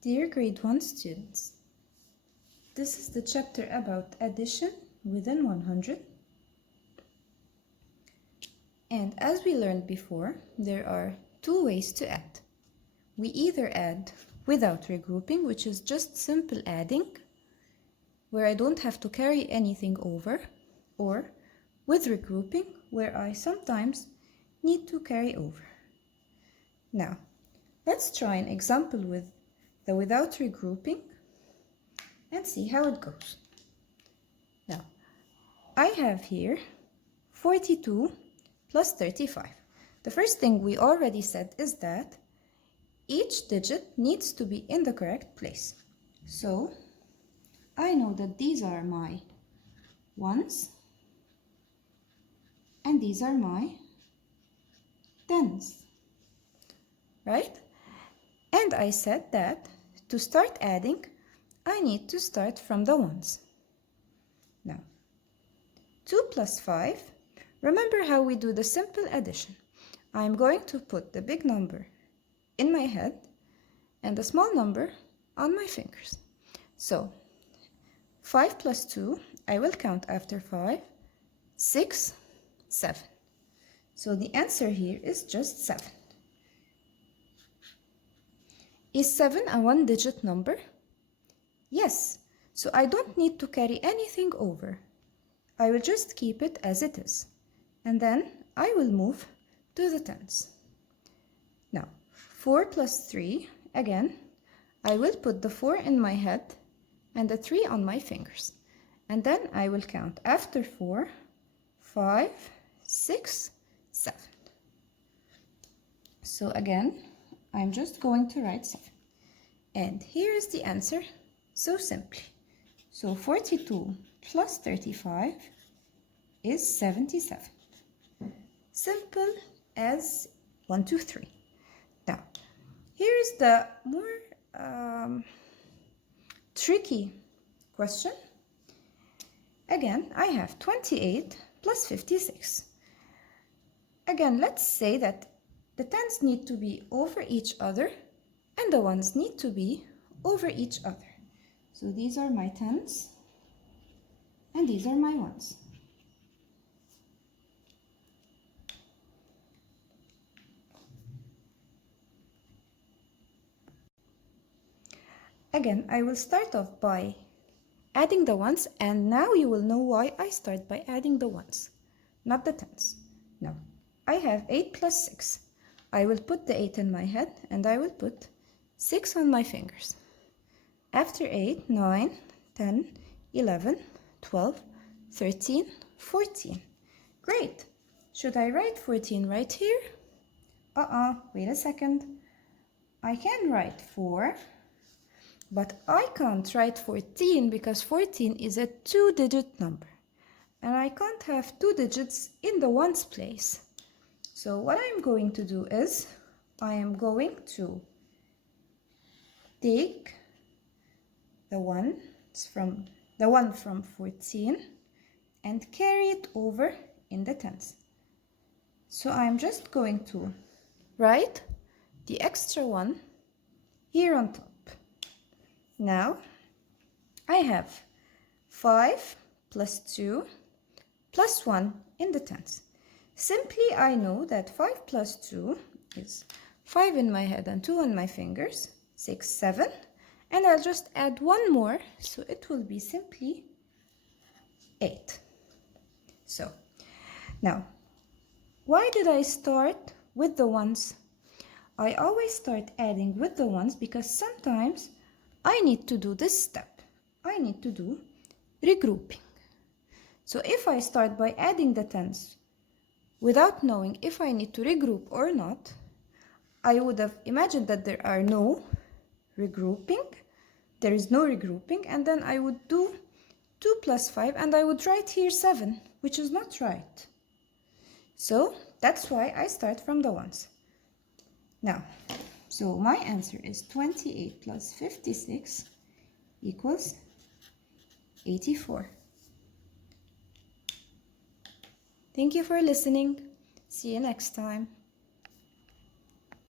Dear grade 1 students, this is the chapter about addition within 100. And as we learned before, there are two ways to add. We either add without regrouping, which is just simple adding, where I don't have to carry anything over, or with regrouping, where I sometimes need to carry over. Now, let's try an example with the without regrouping and see how it goes. Now, I have here 42 plus 35. The first thing we already said is that each digit needs to be in the correct place. So, I know that these are my ones and these are my tens, right? And I said that to start adding, I need to start from the ones. Now, 2 plus 5, remember how we do the simple addition. I'm going to put the big number in my head and the small number on my fingers. So, 5 plus 2, I will count after 5, 6, 7. So the answer here is just 7. Is 7 a one-digit number? Yes, so I don't need to carry anything over. I will just keep it as it is. And then I will move to the tens. Now, 4 plus 3, again, I will put the 4 in my head and the 3 on my fingers. And then I will count after 4, 5, 6, 7. So again, I'm just going to write 7. And here is the answer, so simply. So 42 plus 35 is 77. Simple as 1, 2, 3. Now, here is the more tricky question. Again, I have 28 plus 56. Again, let's say that the tens need to be over each other and the ones need to be over each other. So these are my tens and these are my ones. Again, I will start off by adding the ones, and now you will know why I start by adding the ones, not the tens. Now, I have 8 plus 6. I will put the 8 in my head and I will put 6 on my fingers. After 8, 9, 10, 11, 12, 13, 14. Great! Should I write 14 right here? Wait a second. I can write 4, but I can't write 14 because 14 is a two-digit number. And I can't have two digits in the ones place. So what I'm going to do is, I am going to take the one from 14 and carry it over in the tens. So I'm just going to write the extra one here on top. Now I have 5 plus 2 plus 1 in the tens. Simply I know that 5 plus 2 is 5 in my head and 2 on my fingers, 6, 7, and I'll just add one more, so it will be simply 8. So, now, why did I start with the ones? I always start adding with the ones because sometimes I need to do this step. I need to do regrouping. So if I start by adding the tens without knowing if I need to regroup or not, I would have imagined that there are no regrouping. There is no regrouping, and then I would do 2 plus 5 and I would write here 7, which is not right. So that's why I start from the ones. Now, so my answer is 28 plus 56 equals 84. Thank you for listening. See you next time.